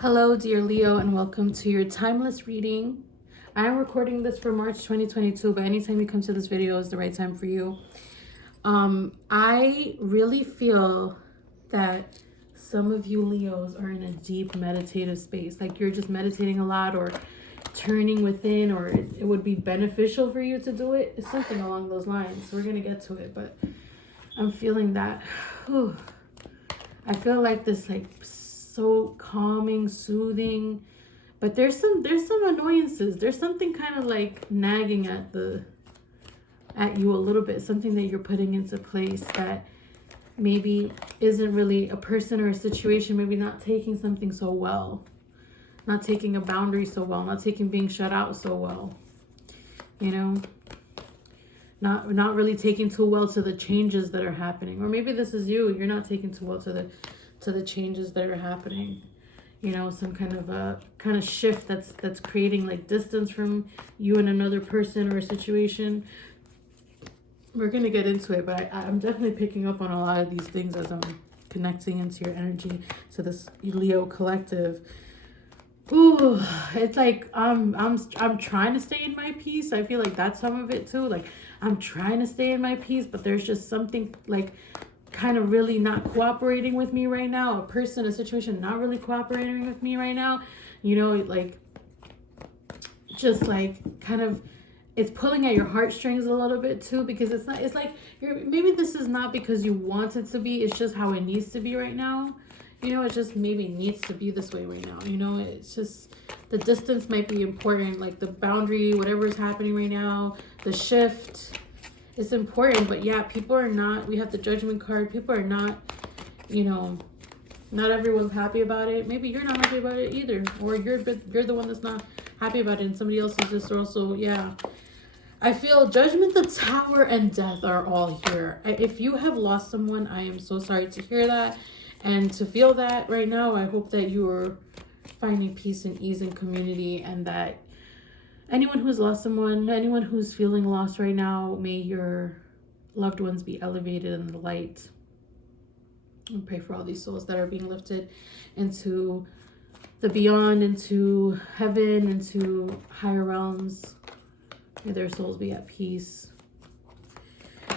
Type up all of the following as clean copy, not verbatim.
Hello, dear Leo, and welcome to your timeless reading. I'm recording this for March 2022, but anytime you come to this video is the right time for you. I really feel that some of you Leos are in a deep meditative space, like you're just meditating a lot or turning within, or it would be beneficial for you to do it. It's something along those lines. We're gonna get to it, but I'm feeling that. I feel like this, like, so calming, soothing, but there's some annoyances. There's something kind of like nagging at you a little bit, something that you're putting into place that maybe isn't really a person or a situation, maybe not taking something so well, not taking a boundary so well, not taking being shut out so well, you know, not really taking too well to the changes that are happening. Or maybe this is you're not taking too well to the changes that are happening, you know, some kind of shift that's creating like distance from you and another person or a situation. We're gonna get into it, but I'm definitely picking up on a lot of these things as I'm connecting into your energy. So this Leo collective, ooh, it's like I'm trying to stay in my peace. I feel like that's some of it too. Like I'm trying to stay in my peace, but there's just something like kind of really not cooperating with me right now. A person, a situation not really cooperating with me right now. You know, like just like kind of it's pulling at your heartstrings a little bit too, because it's like maybe this is not because you want it to be, it's just how it needs to be right now. You know, it just maybe needs to be this way right now. You know, it's just the distance might be important, like the boundary, whatever is happening right now, the shift. It's important, but yeah, people are not, we have the Judgment card. People are not, you know, not everyone's happy about it. Maybe you're not happy about it either. Or you're the one that's not happy about it and somebody else is just also, yeah. I feel Judgment, the Tower, and Death are all here. If you have lost someone, I am so sorry to hear that and to feel that right now. I hope that you are finding peace and ease in community, and that anyone who's lost someone, anyone who's feeling lost right now, may your loved ones be elevated in the light. And pray for all these souls that are being lifted into the beyond, into heaven, into higher realms. May their souls be at peace.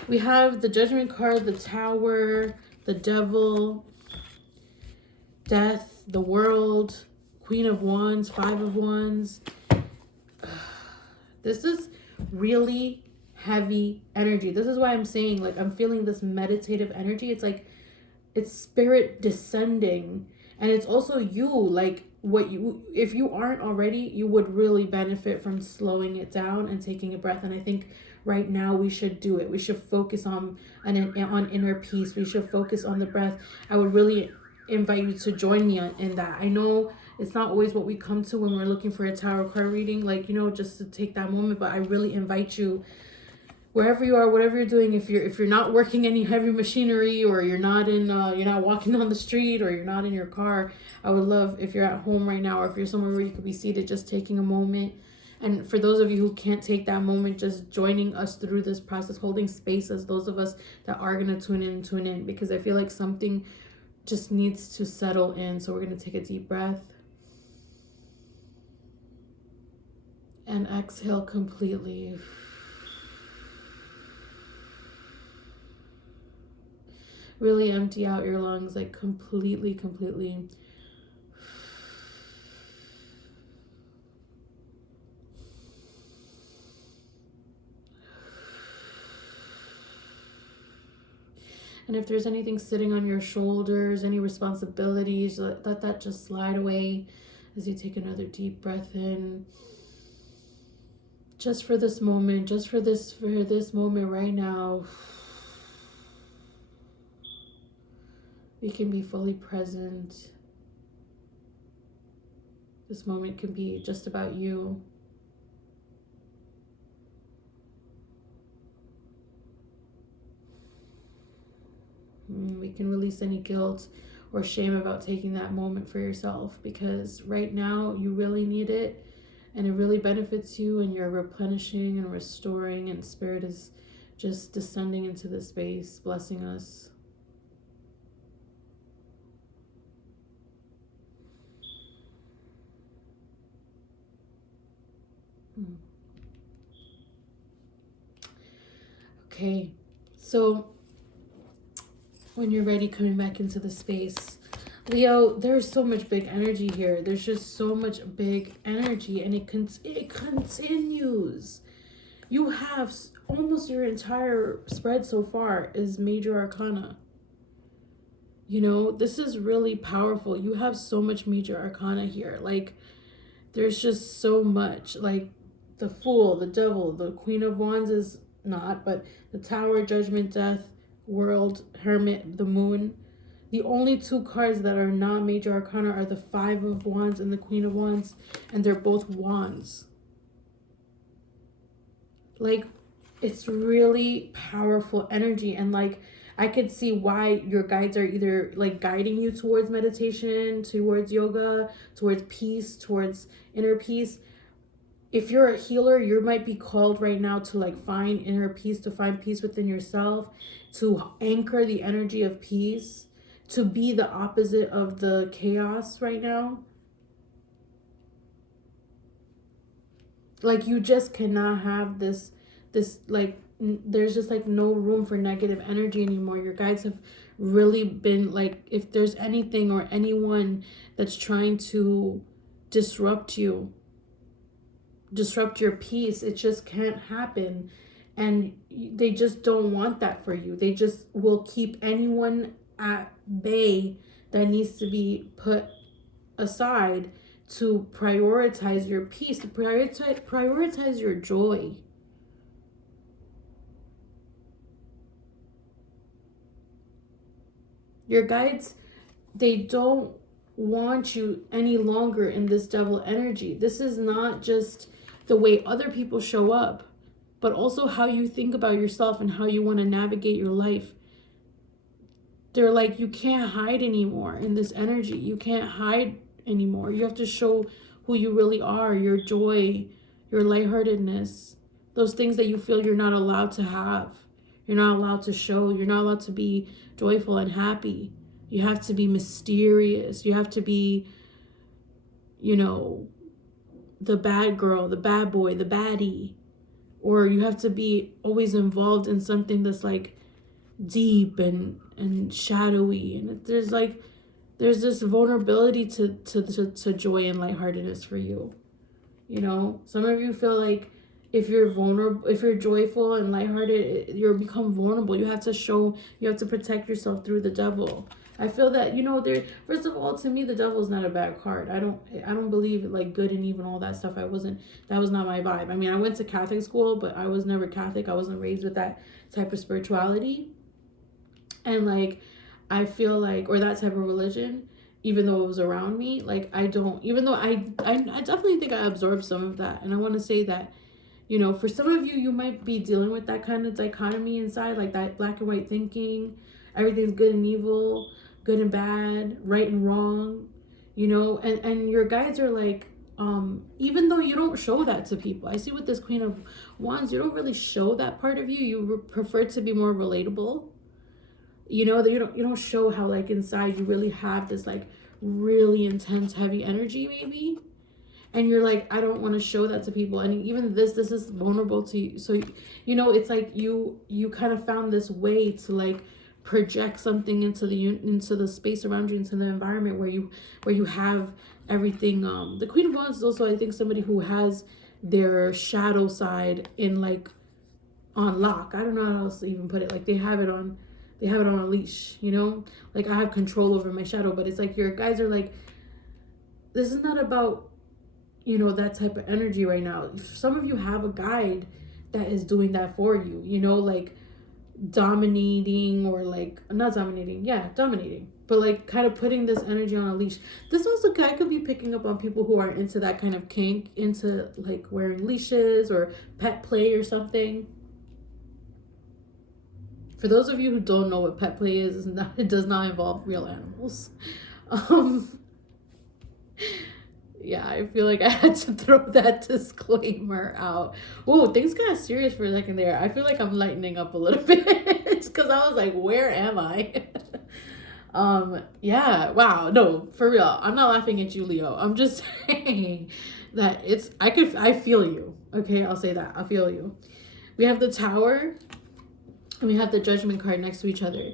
We have the Judgment card, the Tower, the Devil, Death, the World, Queen of Wands, Five of Wands. This is really heavy energy. This is why I'm saying, like, I'm feeling this meditative energy. It's like it's spirit descending, and it's also you, like, what you, if you aren't already, you would really benefit from slowing it down and taking a breath. And I think right now we should do it. We should focus on inner peace. We should focus on the breath. I would really invite you to join me in that. I know it's not always what we come to when we're looking for a tarot card reading, like, you know, just to take that moment, but I really invite you, wherever you are, whatever you're doing, if you're not working any heavy machinery, or you're not walking down the street, or you're not in your car, I would love if you're at home right now, or if you're somewhere where you could be seated, just taking a moment. And for those of you who can't take that moment, just joining us through this process, holding space as those of us that are going to tune in, because I feel like something just needs to settle in. So we're going to take a deep breath and exhale completely. Really empty out your lungs, like completely. And if there's anything sitting on your shoulders, any responsibilities, let that just slide away as you take another deep breath in. Just for this moment, for this moment right now, we can be fully present. This moment can be just about you. We can release any guilt or shame about taking that moment for yourself, because right now you really need it, and it really benefits you, and you're replenishing and restoring, and Spirit is just descending into this space, blessing us. Okay, so when you're ready, coming back into the space, Leo, there's so much big energy here. There's just so much big energy, and it continues. You have almost your entire spread so far is major arcana. You know, this is really powerful. You have so much major arcana here. Like, there's just so much. Like, the Fool, the Devil, the Queen of Wands is not, but the Tower, Judgment, Death, World, Hermit, the Moon. The only two cards that are not major arcana are the Five of Wands and the Queen of Wands, and they're both wands. Like, it's really powerful energy, and like, I could see why your guides are either like guiding you towards meditation, towards yoga, towards peace, towards inner peace. If you're a healer, you might be called right now to like find inner peace, to find peace within yourself, to anchor the energy of peace, to be the opposite of the chaos right now. Like, you just cannot have this like, there's just like no room for negative energy anymore. Your guides have really been like, if there's anything or anyone that's trying to disrupt you, disrupt your peace, it just can't happen. And they just don't want that for you. They just will keep anyone at bay that needs to be put aside, to prioritize your peace, to prioritize your joy. Your guides, they don't want you any longer in this devil energy. This is not just the way other people show up, but also how you think about yourself and how you want to navigate your life. They're like, you can't hide anymore in this energy. You can't hide anymore. You have to show who you really are, your joy, your lightheartedness, those things that you feel you're not allowed to have. You're not allowed to show. You're not allowed to be joyful and happy. You have to be mysterious. You have to be, you know, the bad girl, the bad boy, the baddie. Or you have to be always involved in something that's like deep and shadowy. And there's this vulnerability to joy and lightheartedness for you. You know, some of you feel like if you're vulnerable, if you're joyful and lighthearted, you become vulnerable. You have to protect yourself through the devil. I feel that, you know, first of all, to me, the devil is not a bad card. I don't believe like good and evil and all that stuff. That was not my vibe. I mean, I went to Catholic school, but I was never Catholic. I wasn't raised with that type of spirituality. And like, I feel like, or that type of religion, even though it was around me, like, I definitely think I absorbed some of that. And I want to say that, you know, for some of you, you might be dealing with that kind of dichotomy inside, like that black and white thinking, everything's good and evil, good and bad, right and wrong, you know, and your guides are like, even though you don't show that to people, I see with this Queen of Wands, you don't really show that part of you. You prefer to be more relatable. You know, that you don't show how like inside you really have this like really intense, heavy energy maybe. And you're like, I don't want to show that to people. And even this is vulnerable to you. So, you know, it's like you kind of found this way to like project something into the space around you, into the environment where you have everything. The Queen of Wands is also, I think, somebody who has their shadow side in like on lock. I don't know how else to even put it. Like they have it on a leash, you know? Like I have control over my shadow, but it's like your guys are like, this is not about, you know, that type of energy right now. Some of you have a guide that is doing that for you, you know, like dominating, or like not dominating, dominating, but like kind of putting this energy on a leash. This also, I could be picking up on people who are into that kind of kink, into like wearing leashes or pet play or something. For those of you who don't know what pet play is, it does not involve real animals. Yeah, I feel like I had to throw that disclaimer out. Whoa, things got serious for a second there. I feel like I'm lightening up a little bit because I was like, where am I? Yeah, wow, no, for real. I'm not laughing at you, Leo. I'm just saying that I feel you. Okay, I'll say that. I feel you. We have the Tower. And we have the Judgment card next to each other.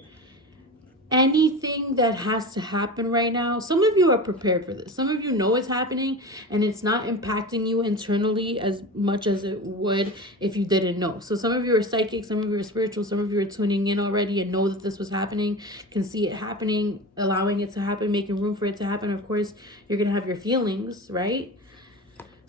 Anything that has to happen right now, some of you are prepared for this. Some of you know it's happening and it's not impacting you internally as much as it would if you didn't know. So some of you are psychic, some of you are spiritual, some of you are tuning in already and know that this was happening, can see it happening, allowing it to happen, making room for it to happen. Of course, you're going to have your feelings, right?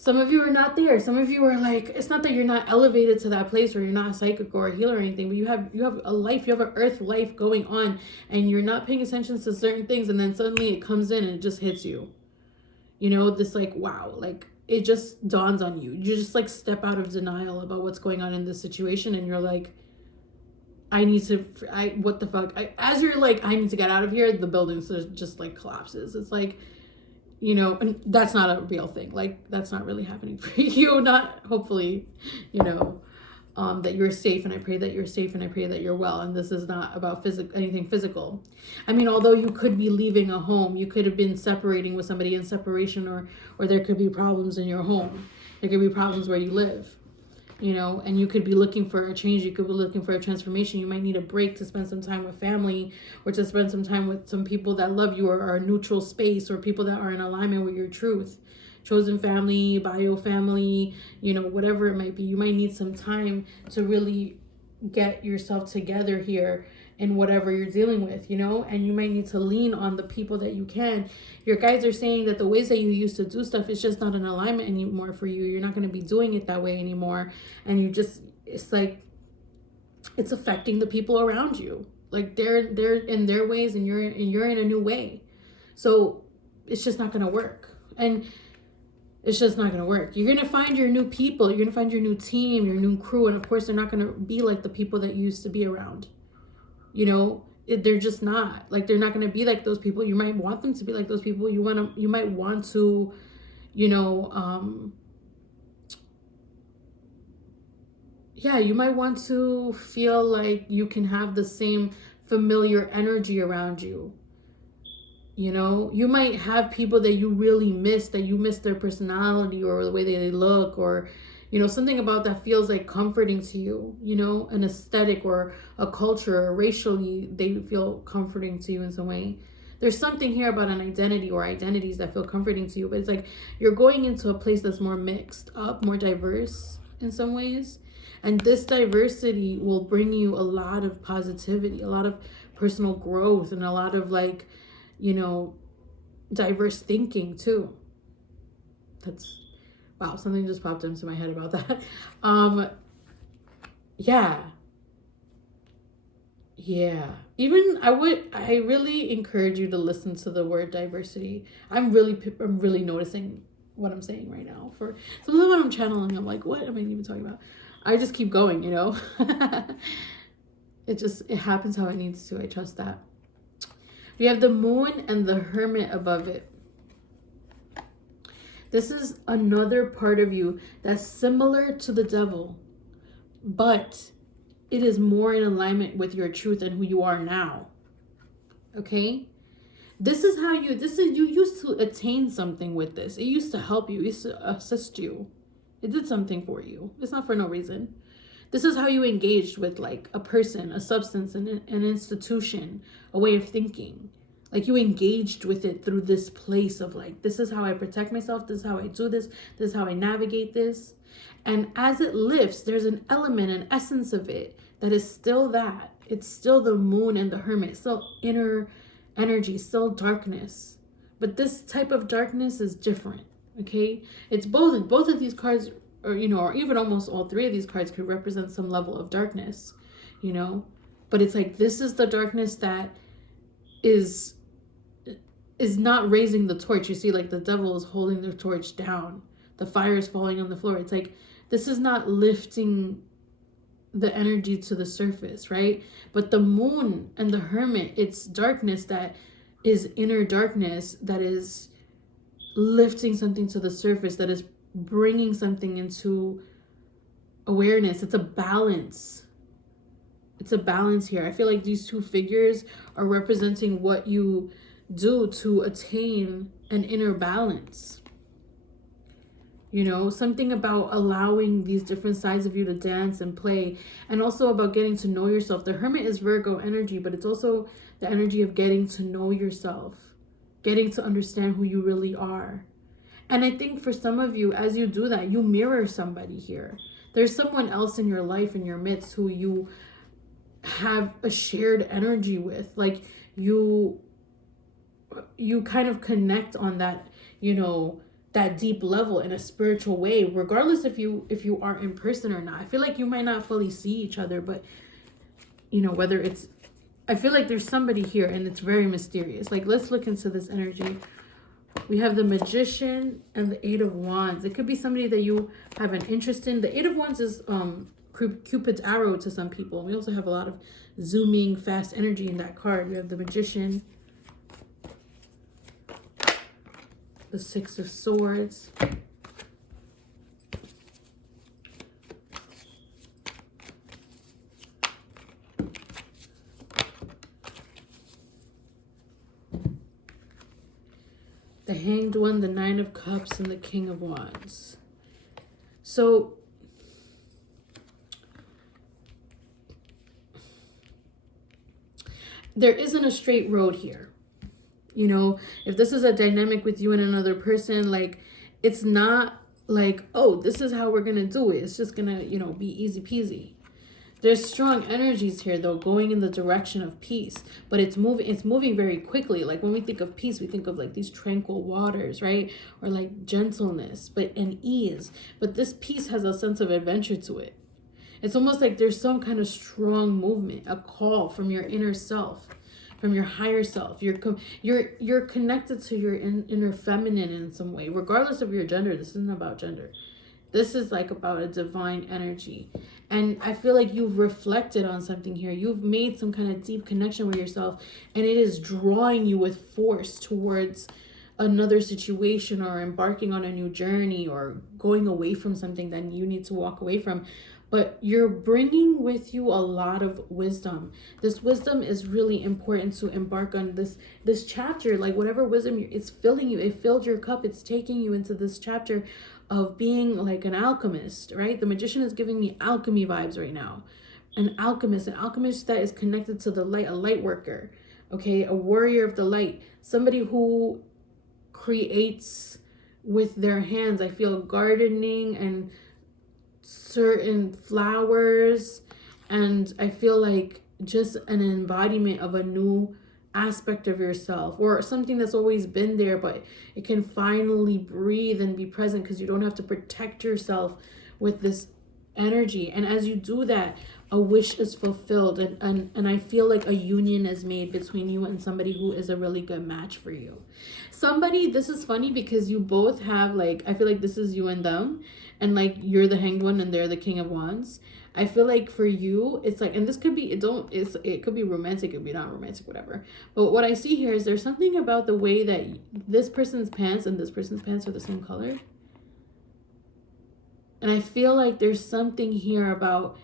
Some of you are not there. Some of you are like, it's not that you're not elevated to that place or you're not a psychic or a healer or anything, but you have a life, you have an earth life going on and you're not paying attention to certain things, and then suddenly it comes in and it just hits you. You know, this like, wow, like it just dawns on you. You just like step out of denial about what's going on in this situation and you're like, what the fuck? As you're like, I need to get out of here, the building just like collapses. It's like, you know, and that's not a real thing. Like, that's not really happening for you. Not, hopefully, you know, that you're safe. And I pray that you're safe and I pray that you're well. And this is not about anything physical. I mean, although you could be leaving a home, you could have been separating with somebody in separation, or there could be problems in your home. There could be problems where you live, you know, and you could be looking for a change. You could be looking for a transformation. You might need a break to spend some time with family, or to spend some time with some people that love you, or are a neutral space, or people that are in alignment with your truth. Chosen family, bio family, you know, whatever it might be. You might need some time to really get yourself together here in whatever you're dealing with, you know, and you might need to lean on the people that you can. Your guides are saying that the ways that you used to do stuff is just not in alignment anymore for you. You're not going to be doing it that way anymore. And it's like, it's affecting the people around you. Like they're in their ways and you're in a new way. So it's just not going to work. And it's just not going to work. You're going to find your new people. You're going to find your new team, your new crew. And of course, they're not going to be like the people that you used to be around. You know, they're just not. Like, they're not going to be like those people. You might want them to be like those people. You might want to, you know, you might want to feel like you can have the same familiar energy around you. You know, you might have people that you really miss, that you miss their personality or the way they look, or, you know, something about that feels like comforting to you, you know, an aesthetic or a culture, or racially, they feel comforting to you in some way. There's something here about an identity or identities that feel comforting to you, but it's like you're going into a place that's more mixed up, more diverse in some ways. And this diversity will bring you a lot of positivity, a lot of personal growth, and a lot of like, you know, diverse thinking too. That's, wow, something just popped into my head about that. Even I really encourage you to listen to the word diversity. I'm really noticing what I'm saying right now. For sometimes when I'm channeling, I'm like, what am I even talking about? I just keep going, you know. It happens how it needs to. I trust that. We have the Moon and the Hermit above it. This is another part of you that's similar to the Devil, but it is more in alignment with your truth and who you are now. Okay? You used to attain something with this. It used to help you. It used to assist you. It did something for you. It's not for no reason. This is how you engaged with like a person, a substance, an institution, a way of thinking. Like you engaged with it through this place of like, this is how I protect myself. This is how I do this. This is how I navigate this. And as it lifts, there's an element, an essence of it that is still that. It's still the Moon and the Hermit, still inner energy, still darkness. But this type of darkness is different, okay? It's both of these cards, or, you know, or even almost all three of these cards could represent some level of darkness, you know? But it's like, this is the darkness that is not raising the torch. You see, like the Devil is holding the torch down. The fire is falling on the floor. It's like, this is not lifting the energy to the surface, right? But the Moon and the Hermit, it's darkness that is inner darkness, that is lifting something to the surface, that is bringing something into awareness. It's a balance. It's a balance here. I feel like these two figures are representing what you do to attain an inner balance. You know, something about allowing these different sides of you to dance and play, and also about getting to know yourself. The Hermit is Virgo energy, but it's also the energy of getting to know yourself, getting to understand who you really are. And I think for some of you, as you do that, you mirror somebody here. There's someone else in your life, in your midst, who you have a shared energy with. Like you kind of connect on that, you know, that deep level in a spiritual way, regardless if you are in person or not. I feel like you might not fully see each other, but you know, whether it's, I feel like there's somebody here and it's very mysterious. Like, let's look into this energy. We have the Magician and the Eight of Wands. It could be somebody that you have an interest in. The Eight of Wands is Cupid's arrow to some people. We also have a lot of zooming fast energy in that card. We have the Magician, the Six of Swords, the Hanged One, the Nine of Cups, and the King of Wands. So there isn't a straight road here. You know, if this is a dynamic with you and another person, like, it's not like, oh, this is how we're going to do it. It's just going to, you know, be easy peasy. There's strong energies here, though, going in the direction of peace, but it's moving very quickly. Like, when we think of peace, we think of like these tranquil waters, right? Or like gentleness, and ease. But this peace has a sense of adventure to it. It's almost like there's some kind of strong movement, a call from your inner self, from your higher self. You're connected to your inner feminine in some way, regardless of your gender. This isn't about gender. This is like about a divine energy. And I feel like you've reflected on something here. You've made some kind of deep connection with yourself, and it is drawing you with force towards another situation, or embarking on a new journey, or going away from something that you need to walk away from. But you're bringing with you a lot of wisdom. This wisdom is really important to embark on this chapter. Like, whatever wisdom it's filling you, it filled your cup. It's taking you into this chapter of being like an alchemist, right? The Magician is giving me alchemy vibes right now. An alchemist that is connected to the light, a light worker, okay? A warrior of the light, somebody who creates with their hands. I feel gardening and certain flowers, and I feel like just an embodiment of a new aspect of yourself, or something that's always been there, but it can finally breathe and be present because you don't have to protect yourself with this energy. And as you do that, a wish is fulfilled, and I feel like a union is made between you and somebody who is a really good match for you. Somebody, this is funny because you both have, like, I feel like this is you and them, and like you're the Hanged One and they're the King of Wands. I feel like for you, it's like, and this could be, it could be romantic, it could be not romantic, whatever. But what I see here is there's something about the way that this person's pants and this person's pants are the same color. And I feel like there's something here about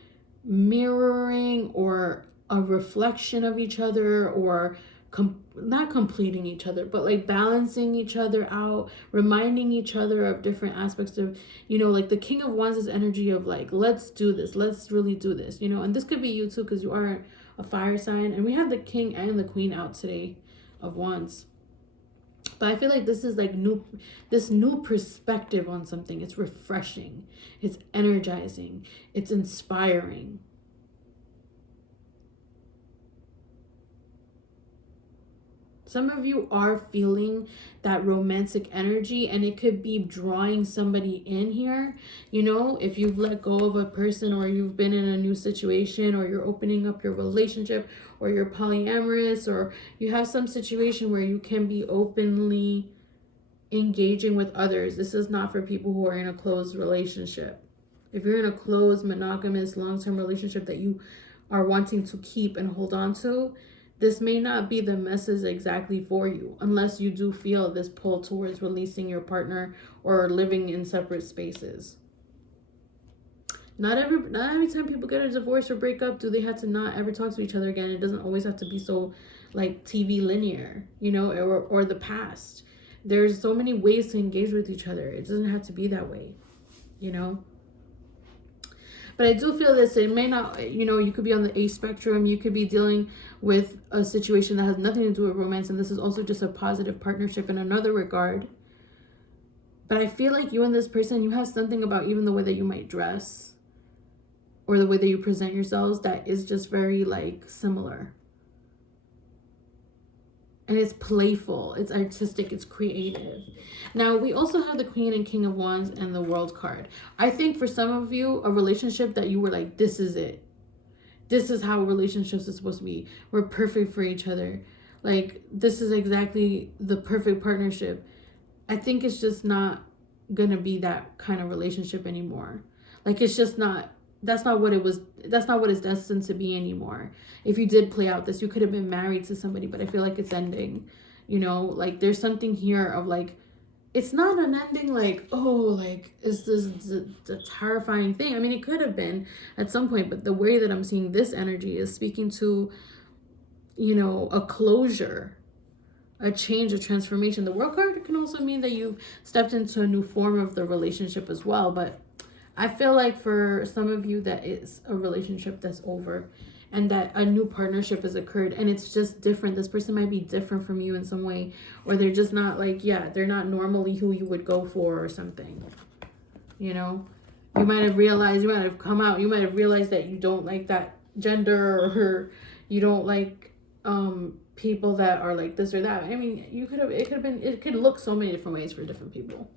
mirroring, or a reflection of each other, or not completing each other, but like balancing each other out, reminding each other of different aspects of, you know, like the King of Wands is energy of like, let's do this, let's really do this, you know. And this could be you too, because you are a fire sign. And we have the King and the Queen out today of Wands. But I feel like this is like this new perspective on something. It's refreshing, it's energizing, it's inspiring. Some of you are feeling that romantic energy, and it could be drawing somebody in here. You know, if you've let go of a person, or you've been in a new situation, or you're opening up your relationship, or you're polyamorous, or you have some situation where you can be openly engaging with others. This is not for people who are in a closed relationship. If you're in a closed, monogamous, long-term relationship that you are wanting to keep and hold on to, this may not be the message exactly for you, unless you do feel this pull towards releasing your partner or living in separate spaces. Not every time people get a divorce or break up do they have to not ever talk to each other again. It doesn't always have to be so like TV linear, you know, or the past. There's so many ways to engage with each other. It doesn't have to be that way, you know? But I do feel this, it may not, you know, you could be on the A spectrum. You could be dealing with a situation that has nothing to do with romance. And this is also just a positive partnership in another regard. But I feel like you and this person, you have something about even the way that you might dress or the way that you present yourselves that is just very like similar. And it's playful, it's artistic, it's creative. Now, we also have the Queen and King of Wands and the World card. I think for some of you, a relationship that you were like, this is it. This is how relationships are supposed to be. We're perfect for each other. Like, this is exactly the perfect partnership. I think it's just not gonna be that kind of relationship anymore. Like, it's just not, that's not what it was, that's not what it's destined to be anymore. If you did play out this, you could have been married to somebody, but I feel like it's ending. You know, like there's something here of like, it's not an ending like, oh, like, is this the terrifying thing? I mean, it could have been at some point, but the way that I'm seeing this energy is speaking to, you know, a closure, a change, a transformation. The World card can also mean that you've stepped into a new form of the relationship as well. But I feel like for some of you, that is a relationship that's over and that a new partnership has occurred and it's just different. This person might be different from you in some way, or they're just not like, yeah, they're not normally who you would go for or something. You know, you might have realized, you might have come out, you might have realized that you don't like that gender, or you don't like people that are like this or that. I mean, it could look so many different ways for different people.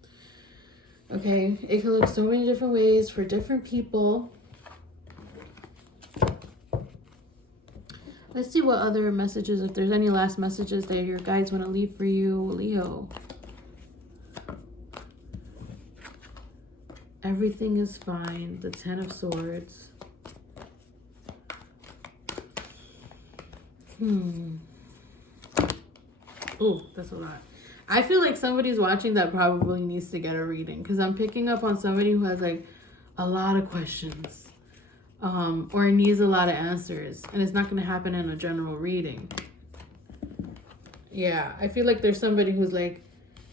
Okay, it could look so many different ways for different people. Let's see what other messages, if there's any last messages that your guides want to leave for you, Leo. Everything is fine. The 10 of Swords. Oh, that's a lot. I feel like somebody's watching that probably needs to get a reading, because I'm picking up on somebody who has like a lot of questions. Or needs a lot of answers, and it's not going to happen in a general reading. Yeah, I feel like there's somebody who's like,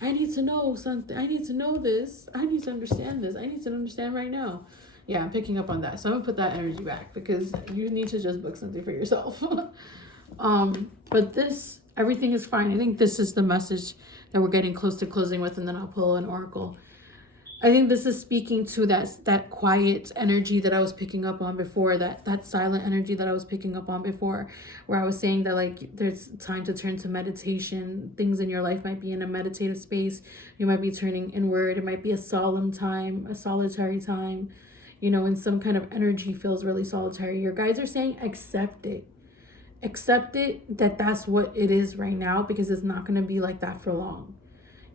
I need to know something, I need to know this, I need to understand this, I need to understand right now. Yeah, I'm picking up on that, so I'm gonna put that energy back, because you need to just book something for yourself. But this, everything is fine. I think this is the message that we're getting close to closing with, and then I'll pull an oracle. I think this is speaking to that quiet energy that I was picking up on before, that silent energy that I was picking up on before, where I was saying that like there's time to turn to meditation. Things in your life might be in a meditative space. You might be turning inward. It might be a solemn time, a solitary time, you know, and some kind of energy feels really solitary. Your guides are saying accept it. Accept it, that's what it is right now, because it's not going to be like that for long.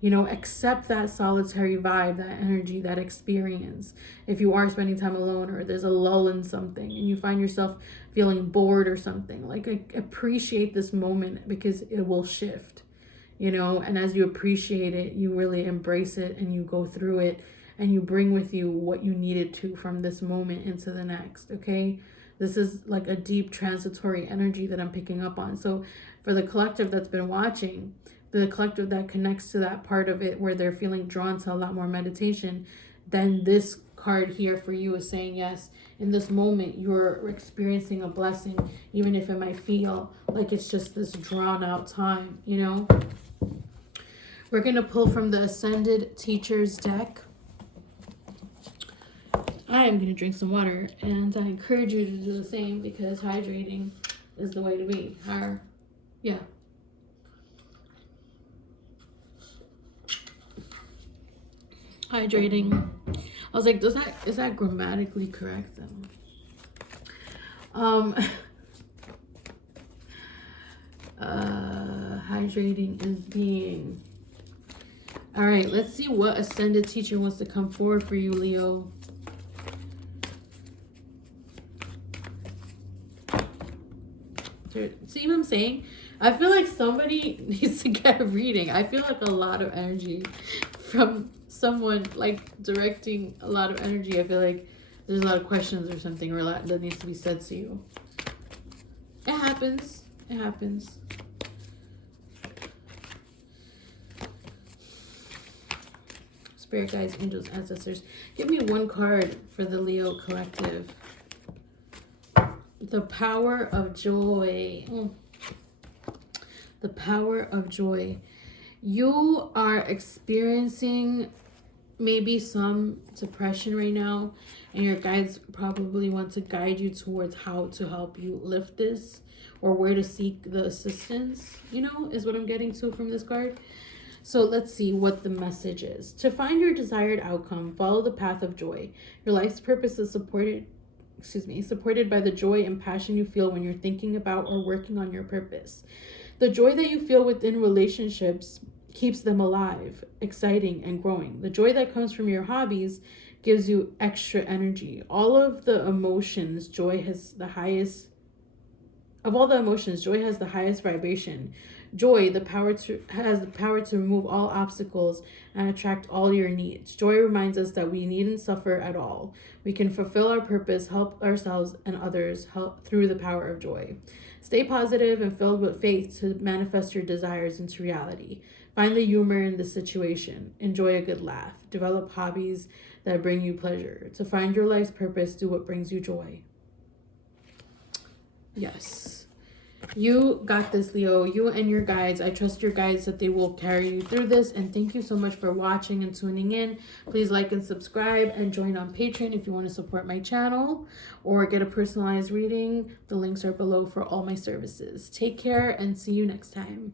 You know, accept that solitary vibe, that energy, that experience. If you are spending time alone, or there's a lull in something and you find yourself feeling bored or something, like appreciate this moment, because it will shift, you know, and as you appreciate it, you really embrace it and you go through it and you bring with you what you needed to from this moment into the next. Okay. This is like a deep transitory energy that I'm picking up on. So for the collective that's been watching, the collective that connects to that part of it where they're feeling drawn to a lot more meditation, then this card here for you is saying, yes, in this moment, you're experiencing a blessing, even if it might feel like it's just this drawn out time, you know? We're going to pull from the Ascended Teachers deck. I am going to drink some water, and I encourage you to do the same, because hydrating is the way to be. Yeah. Hydrating. I was like, is that grammatically correct then? Hydrating is being. All right, let's see what Ascended Teacher wants to come forward for you, Leo. See what I'm saying? I feel like somebody needs to get a reading. I feel like a lot of energy from someone, like directing a lot of energy. I feel like there's a lot of questions or something, or a lot that needs to be said to you. It happens. It happens. Spirit guides, angels, ancestors. Give me one card for the Leo collective. The power of joy. The power of joy. You are experiencing maybe some depression right now, and your guides probably want to guide you towards how to help you lift this, or where to seek the assistance, you know, is what I'm getting to from this card. So let's see what the message is. To find your desired outcome, follow the path of joy. Your life's purpose is supported by the joy and passion you feel when you're thinking about or working on your purpose. The joy that you feel within relationships keeps them alive, exciting, and growing. The joy that comes from your hobbies gives you extra energy. All of the emotions, joy has the highest. Of all the emotions, joy has the highest vibration. Joy has the power to remove all obstacles and attract all your needs. Joy reminds us that we needn't suffer at all. We can fulfill our purpose, help ourselves and others through the power of joy. Stay positive and filled with faith to manifest your desires into reality. Find the humor in the situation. Enjoy a good laugh. Develop hobbies that bring you pleasure. To find your life's purpose, do what brings you joy. Yes. You got this, Leo. You and your guides. I trust your guides that they will carry you through this. And thank you so much for watching and tuning in. Please like and subscribe and join on Patreon if you want to support my channel or get a personalized reading. The links are below for all my services. Take care and see you next time.